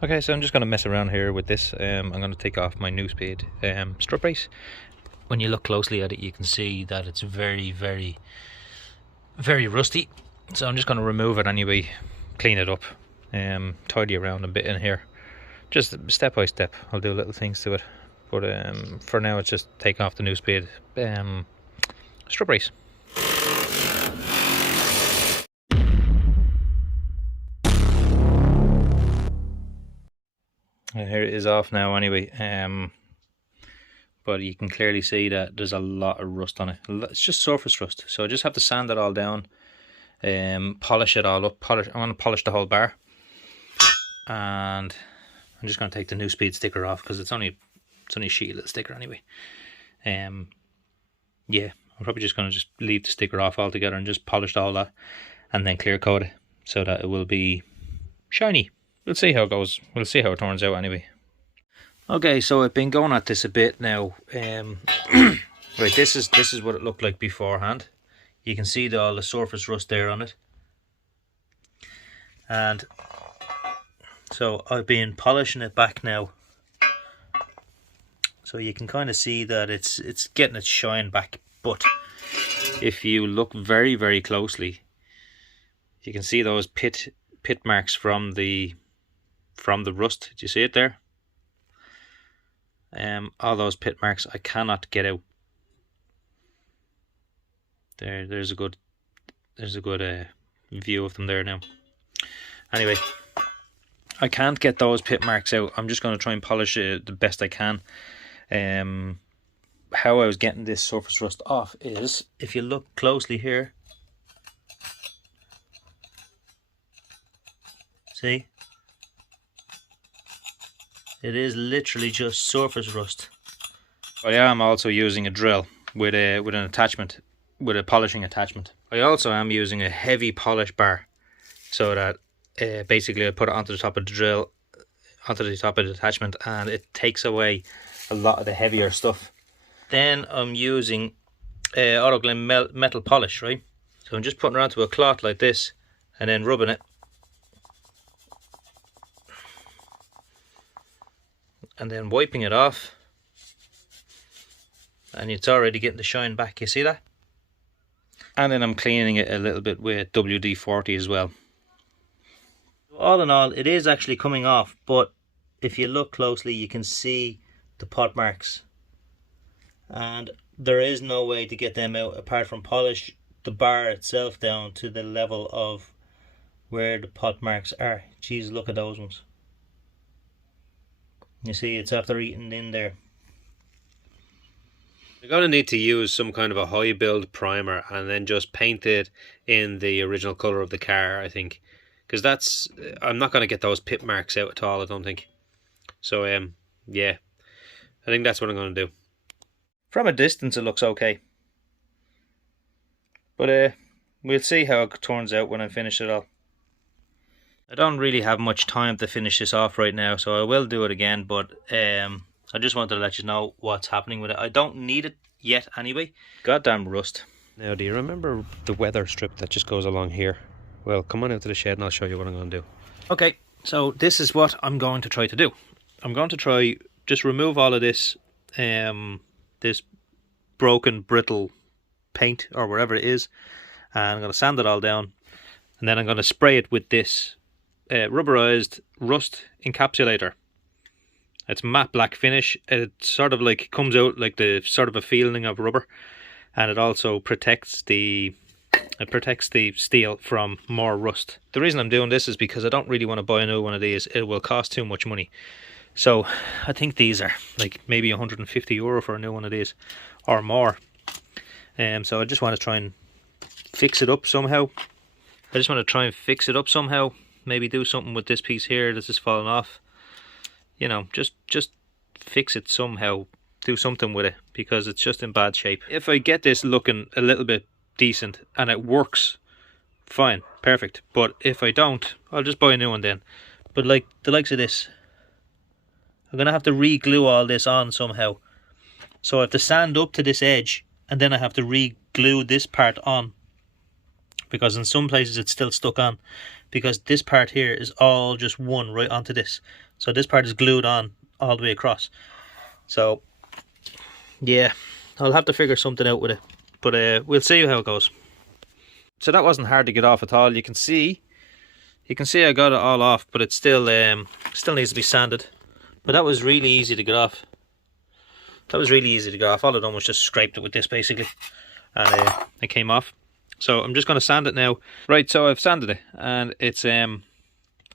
Okay, so I'm just going to mess around here with this. I'm going to take off my Nuespeed strut brace. When you look closely at it, you can see that it's very, very, very rusty. So I'm just going to remove it anyway, clean it up, tidy around a bit in here. Just step by step, I'll do little things to it. But for now, it's just take off the Nuespeed strut brace. Here it is off now anyway, but you can clearly see that there's a lot of rust on it. It's just surface rust, so I just have to sand it all down, polish it all up. I'm going to polish the whole bar, and I'm just going to take the Nuespeed sticker off because it's only a sheet little sticker anyway. Yeah, I'm probably just going to leave the sticker off altogether and just polish all that, and then clear coat it so that it will be shiny. We'll see how it goes. We'll see how it turns out anyway. Okay, so I've been going at this a bit now. Right, this is what it looked like beforehand. You can see all the surface rust there on it. And so I've been polishing it back now. So you can kind of see that it's getting its shine back. But if you look very, very closely, you can see those pit marks from the rust. Do you see it there? All those pit marks I cannot get out. There's a good view of them there now. Anyway, I can't get those pit marks out. I'm just going to try and polish it the best I can. How I was getting this surface rust off is, if you look closely here, see? It is literally just surface rust. I am also using a drill with an attachment, with a polishing attachment. I also am using a heavy polish bar, so that basically I put it onto the top of the drill, onto the top of the attachment, and it takes away a lot of the heavier stuff. Then I'm using autoglym metal polish, right? So I'm just putting it onto a cloth like this and then rubbing it. And then wiping it off, and it's already getting the shine back. You see that? And then I'm cleaning it a little bit with WD-40 as well. All in all, it is actually coming off, but if you look closely, you can see the pot marks, and there is no way to get them out apart from polish the bar itself down to the level of where the pot marks are. Jeez, look at those ones. You see, it's after eating in there. You're going to need to use some kind of a high build primer and then just paint it in the original colour of the car, I think. Because I'm not going to get those pit marks out at all, I don't think. So, yeah. I think that's what I'm going to do. From a distance it looks okay. But we'll see how it turns out when I finish it all. I don't really have much time to finish this off right now, so I will do it again, but I just wanted to let you know what's happening with it. I don't need it yet anyway. Goddamn rust. Now, do you remember the weather strip that just goes along here? Well, come on out to the shed and I'll show you what I'm going to do. Okay, so this is what I'm going to try to do. I'm going to try just remove all of this this broken brittle paint or whatever it is, and I'm going to sand it all down, and then I'm going to spray it with this rubberized rust encapsulator. It's matte black finish. It sort of like comes out like the sort of a feeling of rubber, and it also protects the steel from more rust. The reason I'm doing this is because I don't really want to buy a new one of these. It will cost too much money. So I think these are like maybe €150 for a new one of these or more. So I just want to try and fix it up somehow. Maybe do something with this piece here that's just fallen off. You know, just fix it somehow. Do something with it because it's just in bad shape. If I get this looking a little bit decent and it works, fine, perfect. But if I don't, I'll just buy a new one then. But like the likes of this, I'm gonna have to re-glue all this on somehow. So I have to sand up to this edge and then I have to re-glue this part on, because in some places it's still stuck on. because this part here is all just one right onto this. So this part is glued on all the way across. So yeah, I'll have to figure something out with it, but we'll see how it goes. So that wasn't hard to get off at all. You can see I got it all off, but it still needs to be sanded. But that was really easy to get off. All I've done was just scraped it with this basically, and it came off. So I'm just going to sand it now. Right, so I've sanded it, and it's I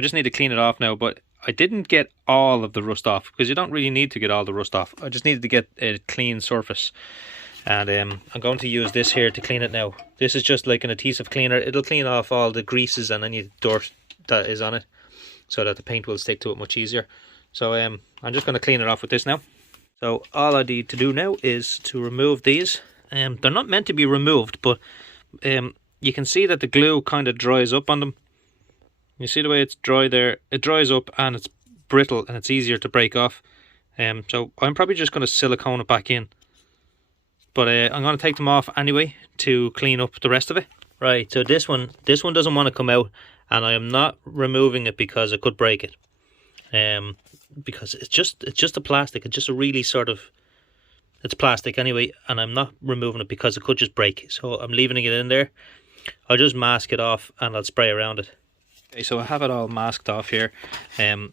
just need to clean it off now, but I didn't get all of the rust off, because you don't really need to get all the rust off. I just needed to get a clean surface, and I'm going to use this here to clean it now. This is just like an adhesive cleaner. It'll clean off all the greases and any dirt that is on it, so that the paint will stick to it much easier. So I'm just going to clean it off with this now. So all I need to do now is to remove these. They're not meant to be removed, but you can see that the glue kind of dries up on them. You see the way it's dry there? It dries up and it's brittle and it's easier to break off. So I'm probably just going to silicone it back in. But I'm going to take them off anyway to clean up the rest of it. Right, so this one doesn't want to come out, and I am not removing it because I could break it. Because it's just a plastic. It's just a really sort of, it's plastic anyway, and I'm not removing it because it could just break. So I'm leaving it in there. I'll just mask it off and I'll spray around it. Okay, so I have it all masked off here. I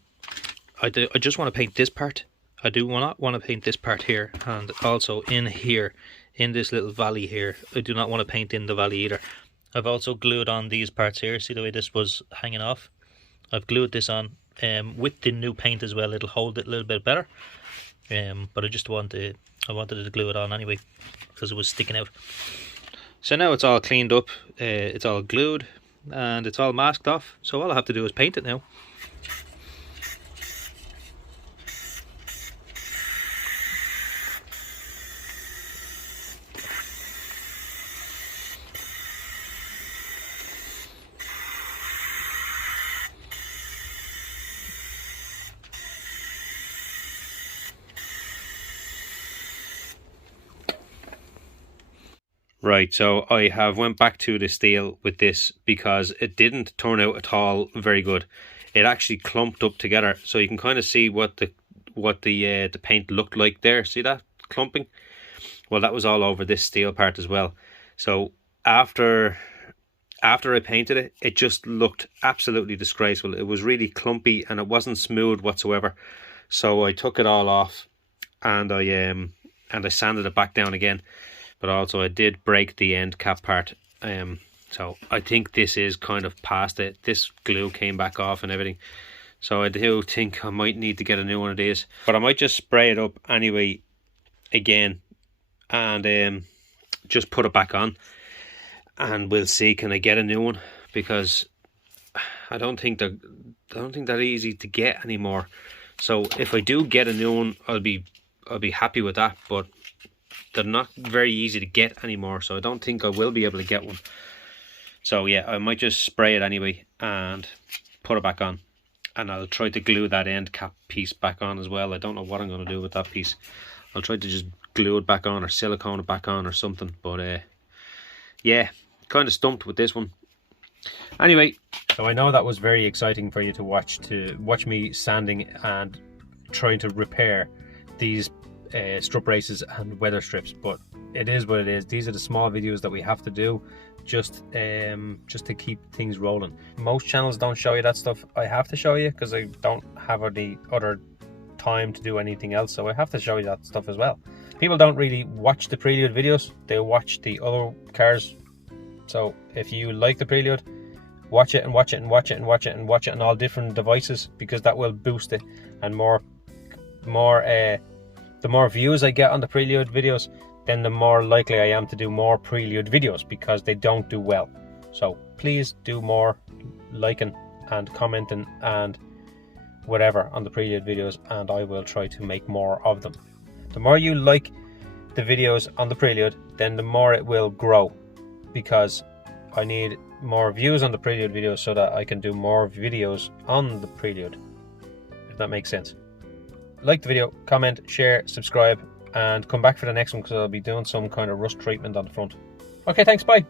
just want to paint this part. I do not want to paint this part here, and also in here, in this little valley here. I do not want to paint in the valley either. I've also glued on these parts here. See the way this was hanging off? I've glued this on with the new paint as well. It'll hold it a little bit better. But I wanted to glue it on anyway, because it was sticking out. So now it's all cleaned up, it's all glued, and it's all masked off. So all I have to do is paint it now. Right, so I have went back to the steel with this because it didn't turn out at all very good. It actually clumped up together, so you can kind of see what the paint looked like there. See that clumping? Well, that was all over this steel part as well. So after I painted it, it just looked absolutely disgraceful. It was really clumpy and it wasn't smooth whatsoever. So I took it all off, and I sanded it back down again. But also I did break the end cap part. So I think this is kind of past it. This glue came back off and everything. So I do think I might need to get a new one of these. But I might just spray it up anyway again, and just put it back on. And we'll see, can I get a new one? Because I don't think they're easy to get anymore. So if I do get a new one, I'll be happy with that. But they're not very easy to get anymore, so I don't think I will be able to get one. So yeah, I might just spray it anyway and put it back on, and I'll try to glue that end cap piece back on as well. I don't know what I'm going to do with that piece. I'll try to just glue it back on or silicone it back on or something, but yeah, kind of stumped with this one. Anyway, so I know that was very exciting for you to watch me sanding and trying to repair these strut braces and weather strips, but it is what it is. These are the small videos that we have to do just to keep things rolling. Most channels don't show you that stuff. I have to show you because I don't have any other time to do anything else, so I have to show you that stuff as well. People don't really watch the Prelude videos, they watch the other cars. So if you like the Prelude, watch it and watch it and watch it and watch it and watch it on all different devices, because that will boost it. And the more views I get on the Prelude videos, then the more likely I am to do more Prelude videos, because they don't do well. So please do more liking and commenting and whatever on the Prelude videos, and I will try to make more of them. The more you like the videos on the Prelude, then the more it will grow, because I need more views on the Prelude videos so that I can do more videos on the Prelude, if that makes sense. Like the video, comment, share, subscribe, and come back for the next one, because I'll be doing some kind of rust treatment on the front. Okay, thanks, bye.